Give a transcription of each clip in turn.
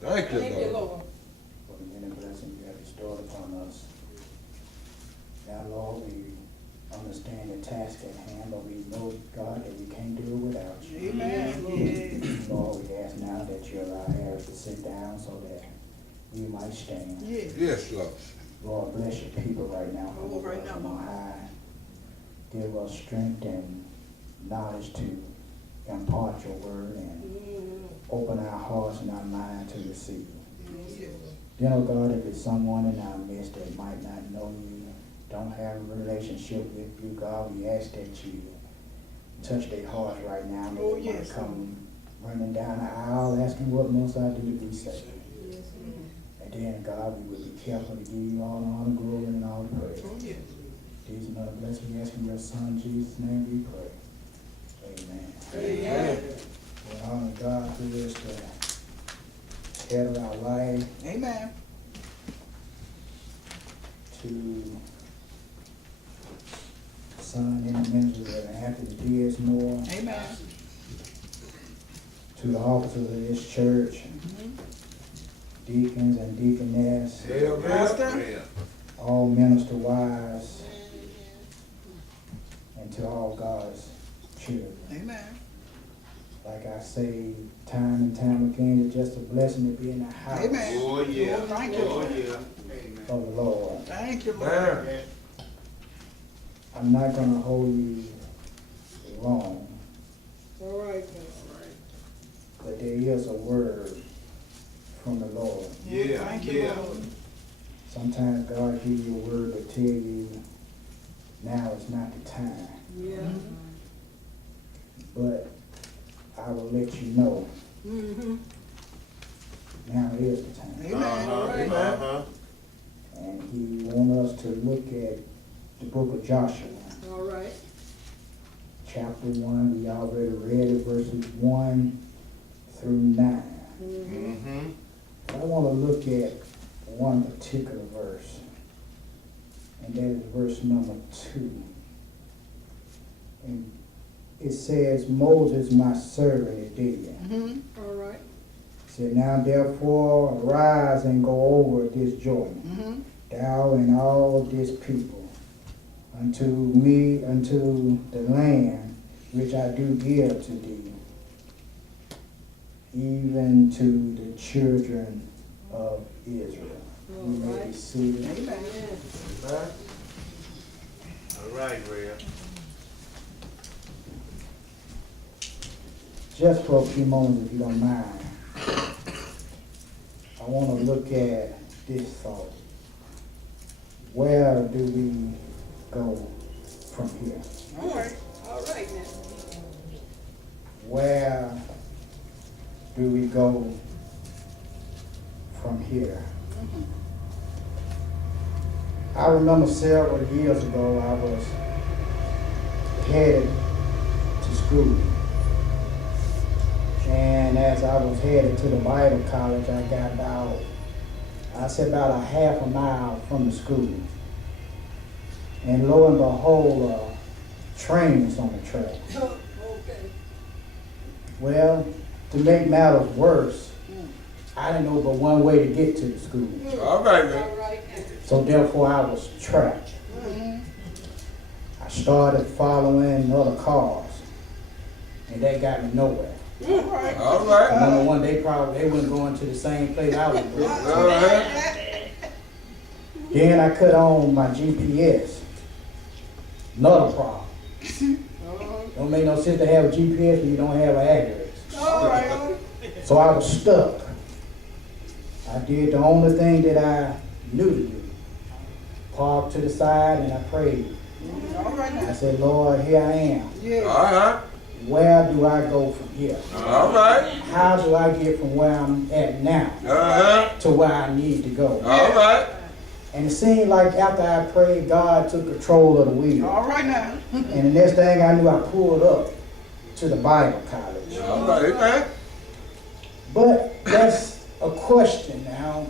Thank you, Thank you, Lord. Lord. For the many blessings you have bestowed upon us. Now, Lord, we understand the task at hand, but we know, God, that we can't do it without you. Amen. Lord, we ask now that you allow Harris to sit down so that we might stand. Yes. Yes, Lord. Lord, bless your people right now. Oh, right now, from on Lord. high. Give us strength and knowledge to impart your word and open our hearts and our mind to receive. Yes. You know, God, if it's someone in our midst that might not know you, don't have a relationship with you, God, we ask that you touch their hearts right now. That Oh, they yes. might come running down the aisle asking what must I do to be saved. And then, God, we will be careful to give you all the honor, glory, and all the praise. Oh, yes. These and other blessings we ask in your Son, Jesus' name we pray. Amen. Amen. We honor God who is the head of our life, Amen. to Son in the ministry of Anthony Diaz Moore, Amen. to the officers of this church, deacons and deaconess, Hell, Pastor. all minister wives, and to all God's children. Amen. Like I say time and time again, it's just a blessing to be in the house Amen. Oh, yeah. Oh, thank you, Oh, Lord. yeah. of the Lord. Thank you, Lord. Man. I'm not going to hold you long, All right, but there is a word from the Lord. Yeah, Thank you, yeah. Lord. Sometimes God gives you a word to tell you now is not the time, yeah. but I will let you know Mm-hmm. now is the time. Amen. Uh-huh, uh-huh. And he wants us to look at the book of Joshua, All right. chapter 1. We already read it, verses 1 through 9. Mm-hmm. I want to look at one particular verse, and that is verse number 2. And it says, Moses, my servant, is dead. Mm-hmm. All right. It said, now therefore arise and go over this Jordan, Mm-hmm. thou and all this people, unto the land which I do give to thee, even to the children of Israel. All You may be right. seated. Amen. Man. All right, Ray. Just for a few moments, if you don't mind, I want to look at this thought. Where do we go from here? All right. All right now. Where do we go from here? I remember several years ago I was headed to school. And as I was headed to the Bible college, I got about a half a mile from the school. And lo and behold, a train was on the track. Okay. Well, to make matters worse, I didn't know but one way to get to the school. All right, man. All right. So therefore I was trapped. I started following other cars, and that got me nowhere. All right. All right. Number one, they wasn't going to the same place I was going. All right. Then I cut on my GPS. Another problem. Don't make no sense to have a GPS when you don't have an address. All right. So I was stuck. I did the only thing that I knew to do. Parked to the side and I prayed. All right I now. said, Lord, here I am. Yeah. All right. Where do I go from here? All right. How do I get from where I'm at now Uh-huh. to where I need to go? All right. And it seemed like after I prayed, God took control of the wheel. All right now. And the next thing I knew, I pulled up to the Bible college. All right, man. But that's a question now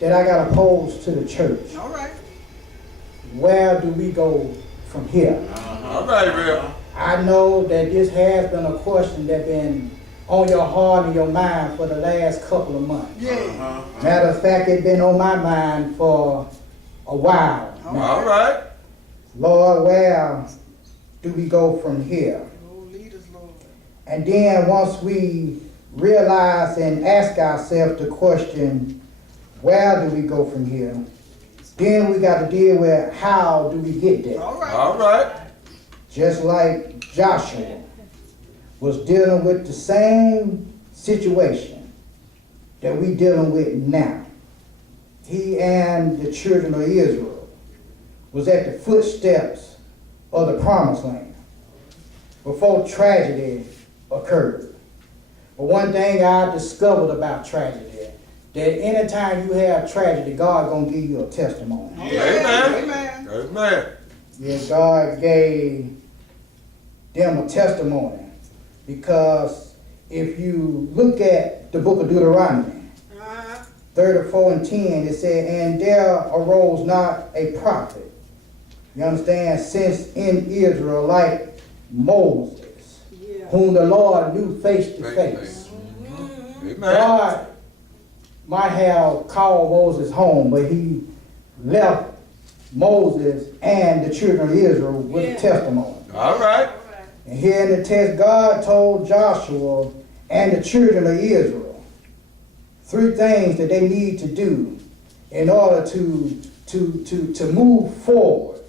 that I got to pose to the church. All right. Where do we go from here? All right, man. I know that this has been a question that's been on your heart and your mind for the last couple of months. Yeah. Matter of fact, it's been on my mind for a while now. All right. Lord, where do we go from here? Oh, lead us, Lord. And then once we realize and ask ourselves the question, where do we go from here? Then we got to deal with how do we get there? All right. All right. Just like Joshua was dealing with the same situation that we dealing with now. He and the children of Israel was at the footsteps of the promised land before tragedy occurred. But one thing I discovered about tragedy, that anytime you have tragedy, God gonna give you a testimony. Amen. Amen. Amen. Yeah, God gave them a testimony, because if you look at the book of Deuteronomy, 34 and 10, it said, and there arose not a prophet, you understand, since in Israel like Moses, Yeah. whom the Lord knew face to face. Amen. God might have called Moses home, but he left Moses and the children of Israel with a testimony. All right. And here in the text, God told Joshua and the children of Israel 3 things that they need to do in order to move forward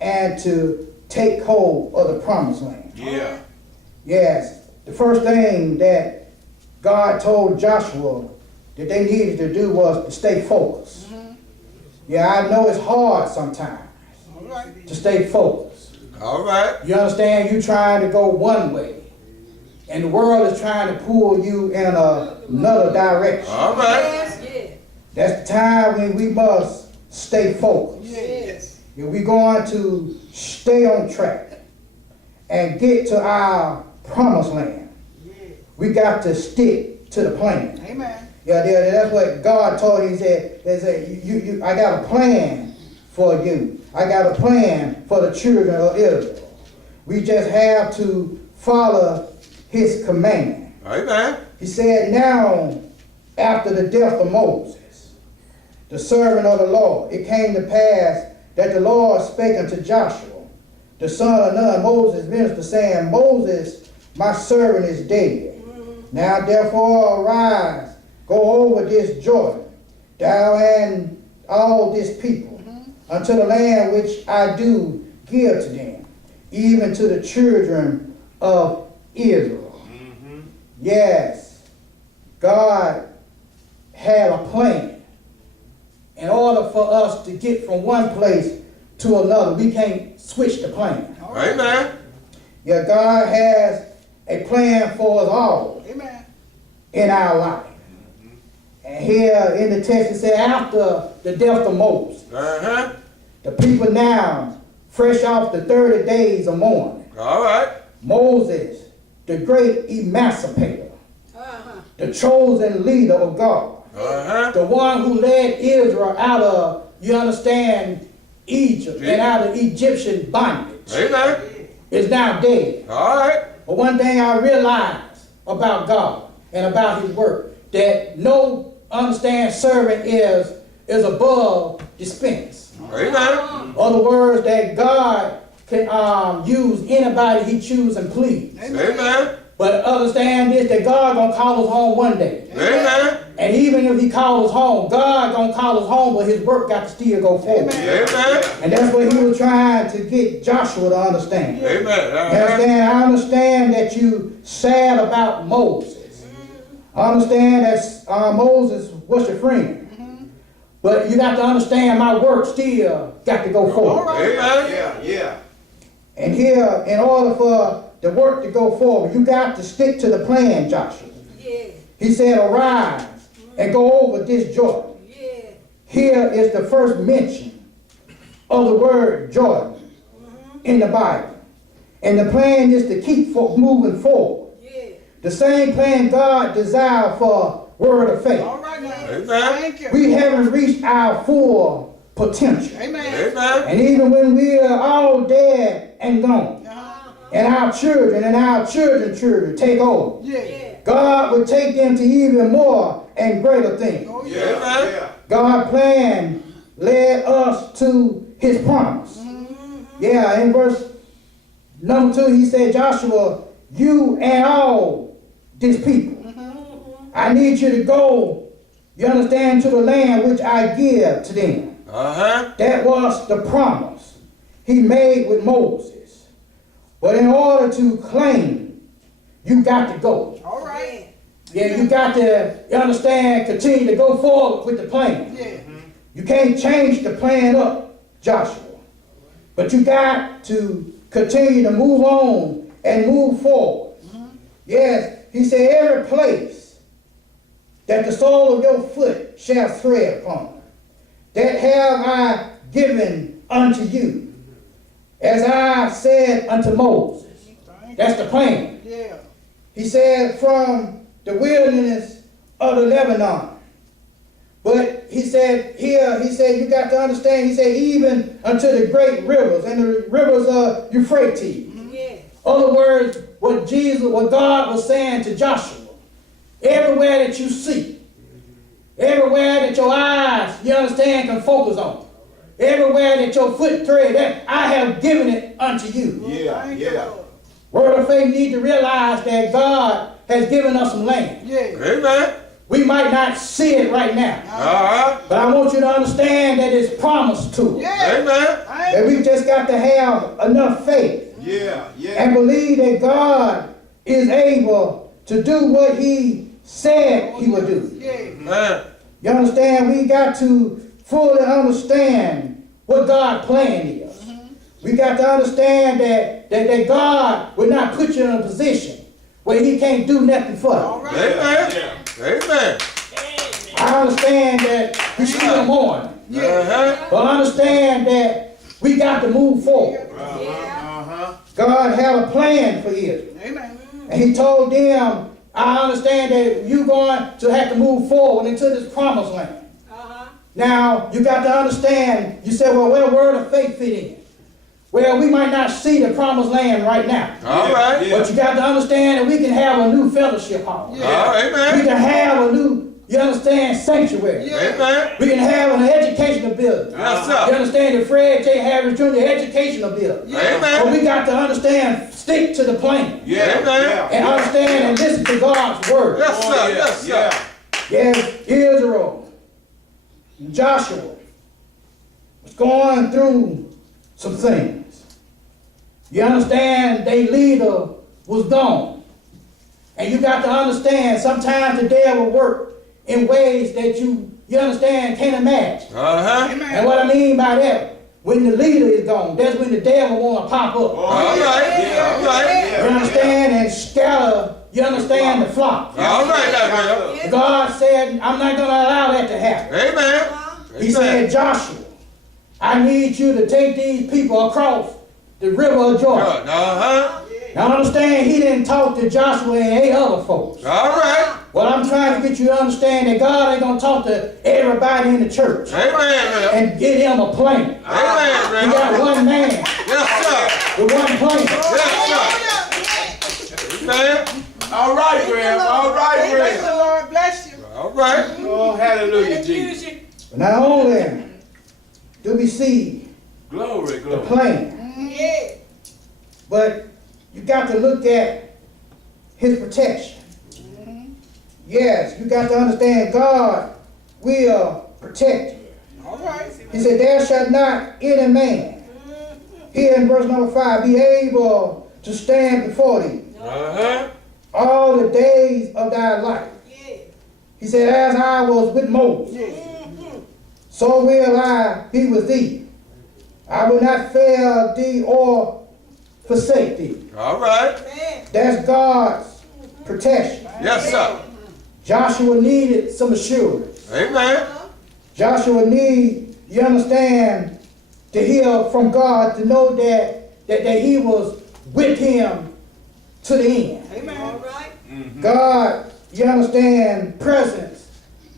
and to take hold of the promised land. Yeah. Yes, the first thing that God told Joshua that they needed to do was to stay focused. Yeah, I know it's hard sometimes All right. to stay focused. All right. You understand, you trying to go one way, and the world is trying to pull you in another direction. All right. Yes, yeah. That's the time when we must stay focused. Yes. If we're going to stay on track and get to our promised land, Yeah. we got to stick to the plan. Amen. Yeah, that's what God told him. He said, I got a plan for you. I got a plan for the children of Israel. We just have to follow his command. Amen. He said, now, after the death of Moses, the servant of the Lord, it came to pass that the Lord spake unto Joshua, the son of Nun, Moses' minister, saying, Moses, my servant, is dead. Now therefore arise, go over this Jordan, thou and all this people, unto the land which I do give to them, even to the children of Israel. Yes, God had a plan. In order for us to get from one place to another, we can't switch the plan. Amen. Yeah, God has a plan for us all Amen. in our life. And here in the text it said, after the death of Moses, Uh-huh. the people now, fresh off the 30 days of mourning, All right. Moses, the great emancipator, Uh-huh. the chosen leader of God, Uh-huh. the one who led Israel out of, you understand, Egypt and out of Egyptian bondage, Amen. is now dead. All right. But one thing I realized about God and about his word, that no, understand, servant is above dispense. Amen. Other words, that God can use anybody he choose and please. Amen. But understand this, that God gonna call us home one day. Amen. And even if he calls us home, God gonna call us home, but his work got to still go forward. Amen. And that's what he was trying to get Joshua to understand. Amen. You Uh-huh. understand? I understand that you sad about Moses. I understand that Moses was your friend. But you got to understand my work still got to go forward. Amen. Yeah. And here, in order for the work to go forward, you got to stick to the plan, Joshua. Yeah. He said, arise and go over this Jordan. Yeah. Here is the first mention of the word Jordan in the Bible. And the plan is to keep moving forward. Yeah. The same plan God desired for word of faith. All right now. Amen. Thank you. We haven't reached our full potential. Amen. Amen. And even when we are all dead and gone, and our children and our children's children take over. Yeah. Yeah. God would take them to even more and greater things. Oh, Yeah, yeah. yeah. God's plan led us to his promise. Yeah, in verse number 2, he said, Joshua, you and all this people, I need you to go, you understand, to the land which I give to them. Uh-huh. That was the promise he made with Moses. But in order to claim, you got to go. All right. Yeah, you got to, you understand, continue to go forward with the plan. Yeah. You can't change the plan up, Joshua. But you got to continue to move on and move forward. Yes, he said, every place that the sole of your foot shall tread upon, that have I given unto you, as I said unto Moses. That's the plan. Yeah. He said, from the wilderness of the Lebanon. But he said here, he said, you got to understand, he said, even unto the great rivers and the rivers of Euphrates. Yeah. Other words, what God was saying to Joshua, everywhere that you see, everywhere that your eyes, you understand, can focus on, everywhere that your foot tread, that I have given it unto you. Yeah, Thank you, yeah. Lord. Word of faith need to realize that God has given us some land. Yeah. Amen. We might not see it right now, Uh-huh. but I want you to understand that it's promised to us. Yeah. Amen. That we just got to have enough faith Yeah, yeah. and believe that God is able to do what he said he would do. Yeah. Amen. You understand? We got to fully understand what God's plan is. We got to understand that God will not put you in a position where he can't do nothing for All you. right. Amen. Yeah. Amen. I understand that we see the morning, Uh-huh. but understand that we got to move forward. Uh-huh. God had a plan for Israel. Amen. And he told them, I understand that you're going to have to move forward into this promised land. Uh-huh. Now, you got to understand, you said, well, where word of faith fit in? Well, we might not see the promised land right now. All right. Yeah. But you got to understand that we can have a new fellowship hall. Yeah. All right. We Amen. can have a new, you understand, sanctuary. Yeah. Amen. We can have an educational building. Yes, You sir. understand the Fred J. Harris Jr. educational building. But Amen. we got to understand, stick to the plan. Yeah, Amen. yeah. And understand and listen to God's word. Yes, sir. Oh, yeah, Yes, sir. yeah. Yes, Israel, Joshua was going through some things. You understand, their leader was gone. And you got to understand, sometimes the devil work in ways that you understand, can't imagine. Uh-huh. And what I mean by that, when the leader is gone, that's when the devil want to pop up. Oh, All yeah, right. yeah, All right. yeah, You understand, and scatter, you understand, the flock. All right, now, Yeah. God said, I'm not going to allow that to happen. Amen. He said, Joshua, I need you to take these people across the river of Jordan. Uh-huh. Now understand, he didn't talk to Joshua and 8 other folks. All right. Well, I'm trying to get you to understand that God ain't going to talk to everybody in the church Amen, man. and get him a plan. Amen, He man. got one man Yes, sir. with one plan. Yes, sir. Amen. All right, Graham. All right, May the Graham. Lord bless you. All right. Oh, hallelujah, Jesus. Music. But not only do we see Glory, the glory. plan, Yeah. but you got to look at his protection. Yes, you got to understand God will protect you. All right. He said, there shall not any man, here in verse number 5, be able to stand before thee Uh-huh. all the days of thy life. Yeah. He said, as I was with Moses, so will I be with thee. I will not fail thee or forsake thee. All right. Man. That's God's protection. Yes, sir. Joshua needed some assurance. Amen. Joshua need, you understand, to hear from God, to know that he was with him to the end. All right. God, you understand, presence,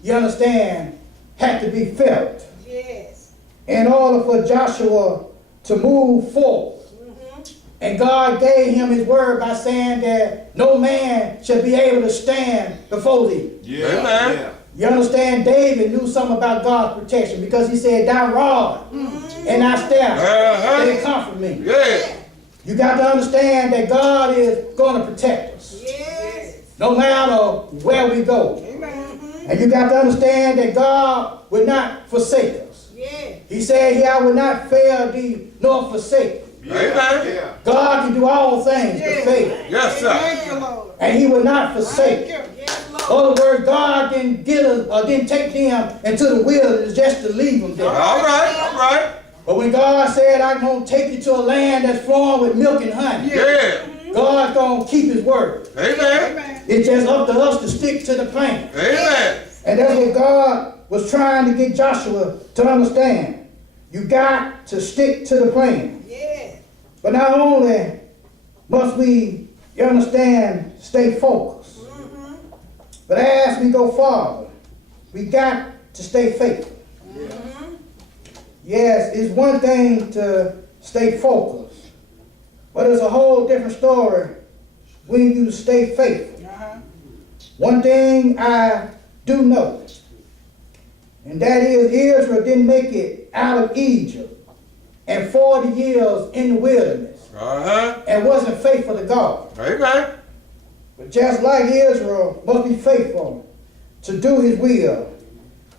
you understand, had to be felt Yes. in order for Joshua to move forward And God gave him his word by saying that no man shall be able to stand before thee. Yeah. Amen. Yeah. You understand, David knew something about God's protection because he said, thy rod and thy staff, they comfort me. Yeah. You got to understand that God is going to protect us. Yes. No matter where we go. Amen. And you got to understand that God will not forsake us. Yeah. He said, "Here I will not fail thee nor forsake thee." Amen. Yeah. God can do all things but Yeah. fail. Yes, sir. Thank you, Lord. And he will not forsake Thank you. you. Yes, In Lord. other words, God didn't get us or didn't take them into the wilderness just to leave them there. All right. All right. But when God said, I'm going to take you to a land that's flowing with milk and honey, Yeah. God's going to keep his word. Amen. Amen. It's just up to us to stick to the plan. Amen. And that's what God was trying to get Joshua to understand. You got to stick to the plan. Yeah. But not only must we, you understand, stay focused. But as we go farther, we got to stay faithful. Yes, it's one thing to stay focused, but it's a whole different story when you stay faithful. Uh-huh. One thing I do know, and that is Israel didn't make it out of Egypt and 40 years in the wilderness and wasn't faithful to God. Amen. But just like Israel must be faithful to do his will,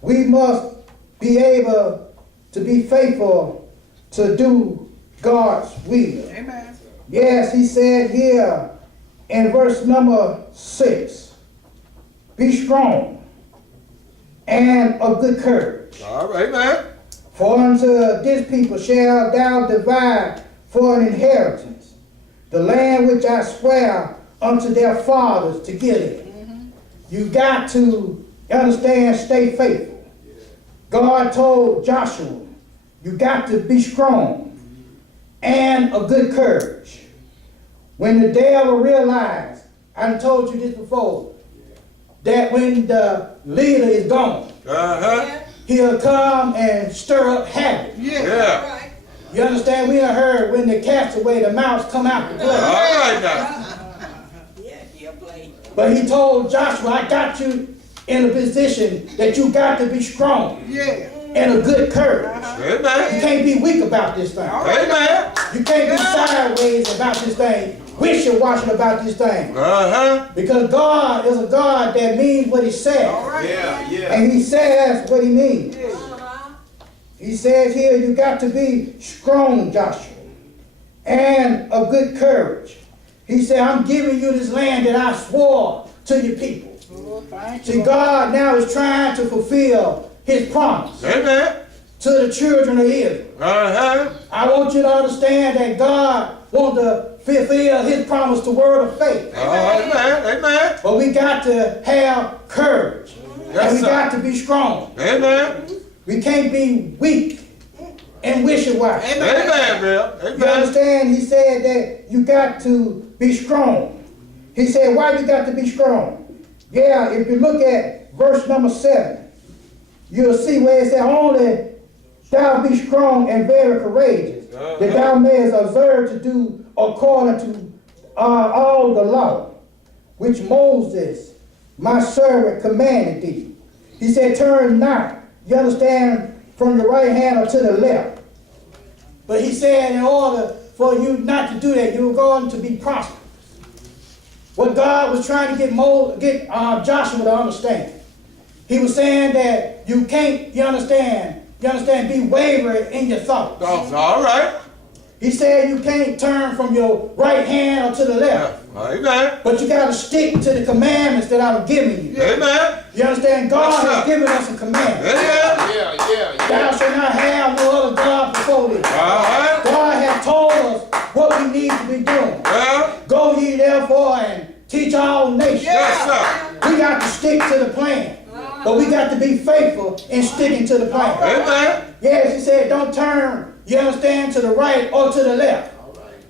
we must be able to be faithful to do God's will. Amen. Yes, he said here in verse number 6, be strong and of good courage. All right, man. For unto this people shall thou divide for an inheritance the land which I swear unto their fathers to give them. You got to understand, stay faithful. God told Joshua, you got to be strong and of good courage. When the devil realized, I told you this before, that when the leader is gone, he'll come and stir up havoc. Yeah. Yeah. Right. You understand? We done heard when the cat's away, the mouse come out the All play. right now. Yeah, he'll play. But he told Joshua, I got you in a position that you got to be strong Yeah. and of good courage. You Amen. can't be weak about this thing. Amen. You can't be sideways about this thing, wishy-washy about this thing. Because God is a God that means what he says. All right. Yeah. Yeah. And he says what he means. Uh-huh. He says here, you got to be strong, Joshua, and of good courage. He said, I'm giving you this land that I swore to your people. Oh, thank See, you. God now is trying to fulfill his promise Amen. to the children of Israel. I want you to understand that God wants to fulfill his promise to word of faith. Amen. Amen. But we got to have courage. Yes, And we sir. got to be strong. Amen. We can't be weak and wishy-washy. Amen, Bill. You Amen. understand? He said that you got to be strong. He said, why you got to be strong? Yeah, if you look at verse number 7, you'll see where it said, only thou be strong and very courageous, that thou mayest observe to do according to all the law, which Moses, my servant, commanded thee. He said, turn not, you understand, from the right hand or to the left. But he said in order for you not to do that, you were going to be prosperous. What God was trying to get Joshua to understand. He was saying that you can't, you understand, be wavered in your thoughts. All right. He said you can't turn from your right hand or to the left. Amen. But you got to stick to the commandments that I'm giving you. Amen. You understand? God Yes, sir. has given us a commandment. Amen. Yeah. Thou shalt not have no other God before thee. All right. God has told us what we need to be doing. Well, Go ye therefore and teach all nations. yes, sir. We got to stick to the plan. But we got to be faithful in sticking to the plan. Amen. Yes, he said, don't turn, you understand, to the right or to the left.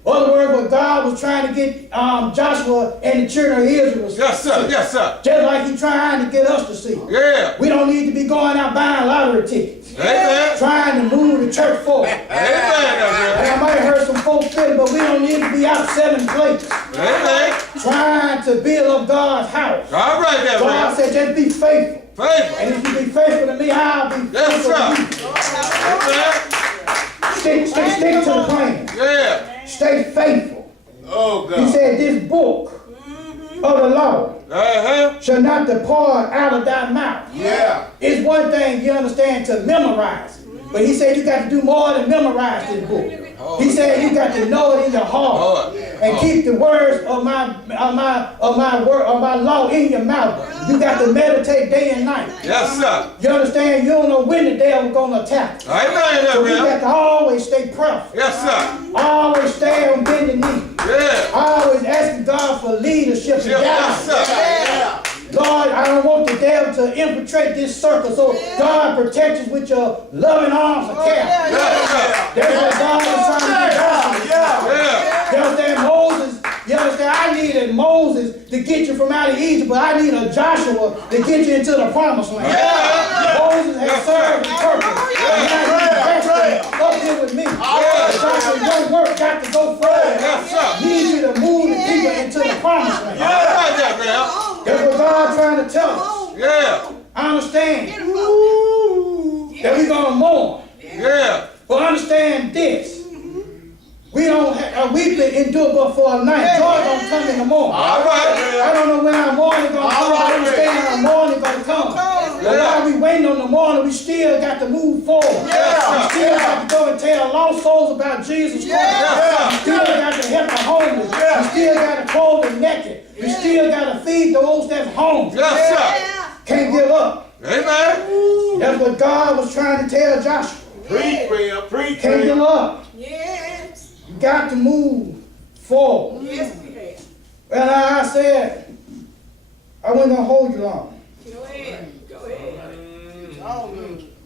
Other words, what God was trying to get Joshua and the children of Israel to Yes, sir. see. Yes, sir. Just like He's trying to get us to see. Yeah. We don't need to be going out buying lottery tickets, Amen. trying to move the church forward. Amen. And I might have heard some folks feeling, but we don't need to be out selling plates, Amen. trying to build up God's house. All right, there, God man. said, just be faithful. Faithful. And if you be faithful to me, I'll be Yes, faithful to sir. you. Amen. Stick to the plan. Yeah. Stay faithful. Oh, He God. said, this book of the law Uh-huh. shall not depart out of thy mouth. Yeah. It's one thing, you understand, to memorize it. But he said you got to do more than memorize this book. He said you got to know it in your heart. And keep the words of my law in your mouth. You got to meditate day and night. Yes, sir. You understand? You don't know when the devil's gonna attack. Amen, So we there, got man. to always stay prayerful. Yes, sir. Always stay on bending knee. Yeah. Always asking God for leadership and Yes, guidance. sir. Lord, I don't want the devil to infiltrate this circle. So God protect us with your loving arms of care. Yes, sir. That's what God is trying to do. Yeah. You understand? Moses, you understand? I needed Moses to get you from out of Egypt, but I need a Joshua to get you into the promised land. Yeah. Moses has served his purpose. And now he's resting up here with me. Joshua, your work got to go forward. Yes, sir. Need you to move the people into the promised land. All right, there, man. That's what God's trying to tell us. Yeah. I understand that we're going to mourn. Yeah. But understand this. We don't we've been endured but for a night. Joy don't come in the morning. All right. I don't know when our morning gonna come. I understand our morning gonna come. But while we waiting on the morning, we still got to move forward. Yeah. We still got to go and tell lost souls about Jesus Christ. Yeah. We still got to help the homeless. We still got to clothe the naked. We still got to feed those that's hungry. Yes, sir. Can't give up. Amen. That's what God was trying to tell Joshua. Preach, prayer. Preach, Can't give prayer. up. Yes. You got to move forward. Yes, we have. Well, I said, I wasn't going to hold you long. Go ahead. Go ahead.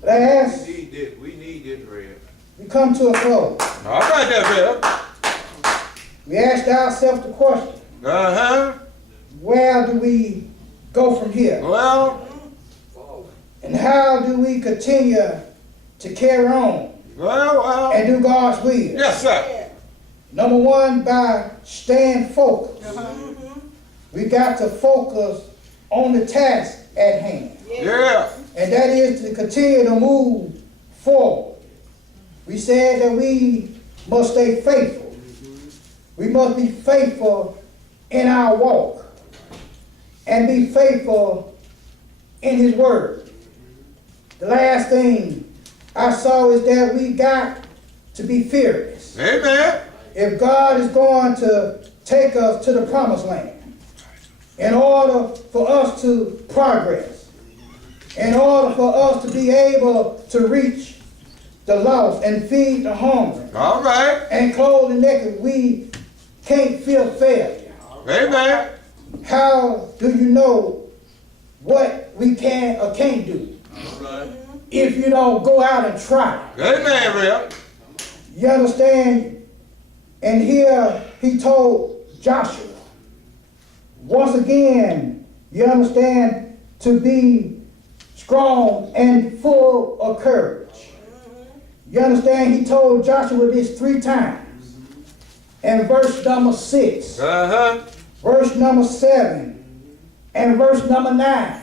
But I asked, We need this, prayer. we come to a close. All right, there, man. We asked ourselves the question, Uh-huh. where do we go from here? Well, And how do we continue to carry on well. and do God's will? Yes, sir. Number one, by staying focused. We got to focus on the task at hand. Yeah. And that is to continue to move forward. We said that we must stay faithful. We must be faithful in our walk and be faithful in His Word. The last thing I saw is that we got to be fearless. Amen. If God is going to take us to the promised land, in order for us to progress, in order for us to be able to reach the lost and feed the hungry All right. and clothe the naked, we can't fear failure. Amen. How do you know what we can or can't do if you don't go out and try? Amen, real. You understand? And here he told Joshua, once again, you understand, to be strong and full of courage. You understand? He told Joshua this 3 times. And verse number 6, Uh-huh. verse number 7, and verse number 9.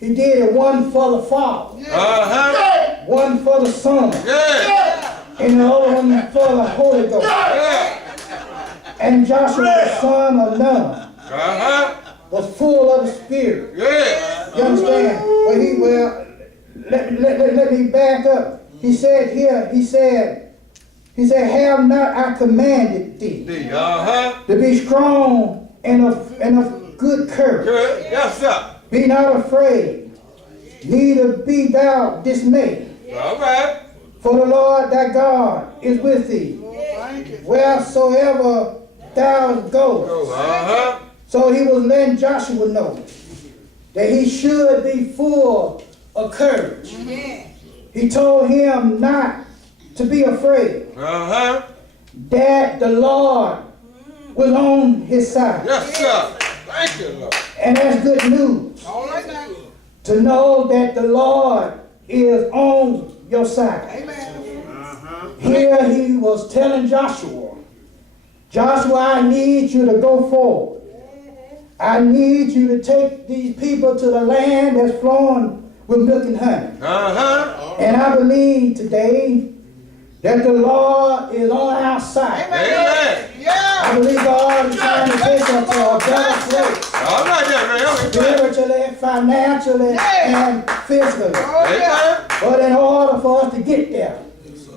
He did it, one for the Father, Uh-huh. one for the Son, Yeah. and the other one for the Holy Ghost. Yeah. And Joshua, the son of Nun, Uh-huh. was full of the Spirit. Yeah. You understand? Let me back up. He said here, he said, have not I commanded thee Uh-huh. to be strong and of good courage. Good. Yes, sir. Be not afraid, neither be thou dismayed. All right. For the Lord thy God is with thee, wheresoever thou goest. Uh-huh. So he was letting Joshua know that he should be full of courage. Yeah. He told him not to be afraid. Uh-huh. that the Lord was on his side. Yes, sir. Thank you, Lord. And that's good news. All right now. To know that the Lord is on your side. Amen. Here he was telling Joshua, Joshua, I need you to go forward. I need you to take these people to the land that's flowing with milk and honey. Uh-huh. And I believe today that the Lord is on our side. Amen. Yeah. I believe God is trying to take us to a better place. All right there, Ray. Spiritually, financially, and physically. Oh, yeah. Amen. But in order for us to get there,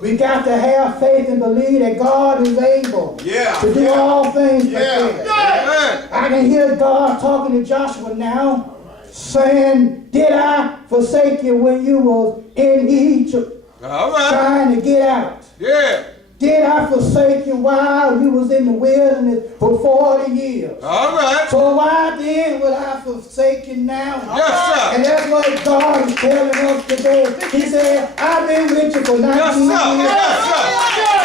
we got to have faith and believe that God is able to do all things for us. Amen. I can hear God talking to Joshua now, saying, did I forsake you when you was in Egypt All right. trying to get out? Yeah. Did I forsake you while you was in the wilderness for 40 years? All right. So why then would I forsake you now? Yes, sir. And that's what God is telling us today. He said, I've been with you for 19 Yes, years. sir. Yes, sir.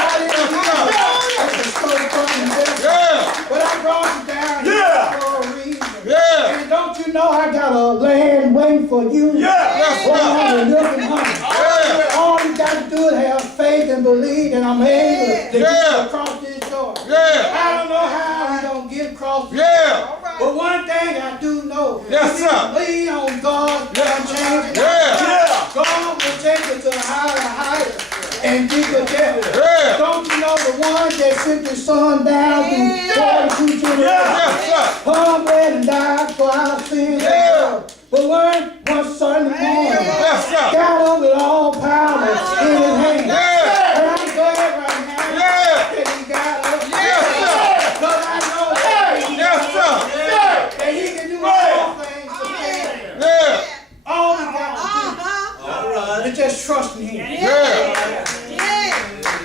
I didn't leave you. That's a slow process. Yeah. But I brought you down here for a reason. Yeah. And don't you know I got a land waiting for you? Yes, Where sir. I'm with milk and honey. Yeah. All you got to do is have faith and believe that I'm able to get Yeah. you across this Jordan. Yeah. I don't know how we going to get across this. Yeah. But one thing I do know, Yes, if you sir. believe on God, Yes. and change it. Yeah. God will take you to higher and deeper depths. Yeah. Don't you know the one that sent his son down through 42 generations? Yes, sir. Humbled and died for our sins. Yeah. But one Sunday morning, Yes, sir. got up with all power in his hand. Yeah. And I'm glad right now Yeah. that he got up. Yes, sir. Because I know that Yes, sir. that he can do all things for me. Yeah. All he got to do is just trust in him. Yeah.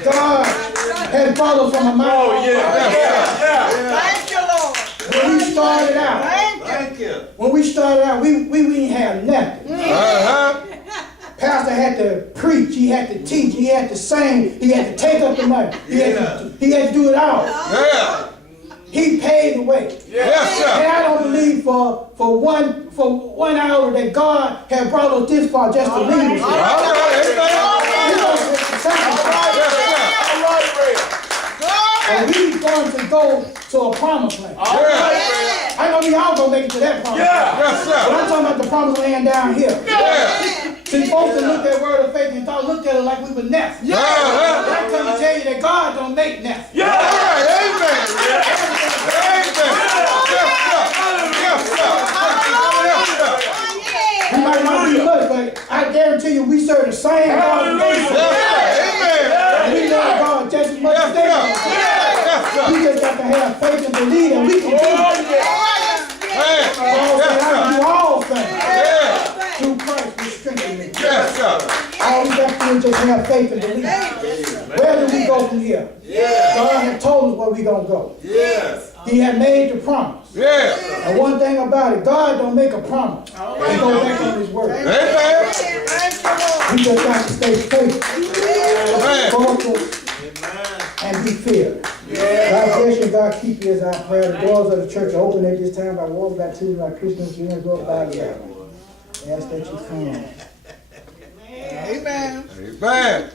God has brought us from a mountain. Yes, Thank you, Lord. When we started out, Thank you. we didn't have nothing. sir. Uh-huh. Pastor had to preach, he had to teach, he had to sing, he had to take up the money, he had to do it all. Yeah. He paid the way. Yes, And sir. I don't believe for 1 hour that God had brought us this far just to leave us. All right. Amen. He wants us to sacrifice. Yes, sir. And we going to go to a promised land. Yeah. I know we all gonna make it to that promised land. Yes, But sir. I'm talking about the promised land down here. Yeah. See, folks that look at word of faith and looked at it like we were nests. But Uh-huh. I come to tell you that God don't make nests. All right. Amen. Amen. Yes, sir. Yes, sir. Yes, sir. We might not be much, but I guarantee you we serve the same God. Yes, sir. Amen. And we love God just as much Yes, as they sir. do. Yes, sir. We just got to have faith and believe and we can do it. Hey. Paul said, Yes, I can do sir. all things Yeah. through Christ who strengthens me. Yes, sir. All we got to do is just have faith and believe. Where do we go from here? God had told us where we going to go. He had made the promise. Yeah. And one thing about it, God don't make a promise and go back on his word. Amen. We just got to stay faithful, Amen. focused, and be feared. God bless you, God keep you as our prayer. The doors of the church are open at this time by water baptism, by Christians, you and go by the Ask that you come. Amen. Amen.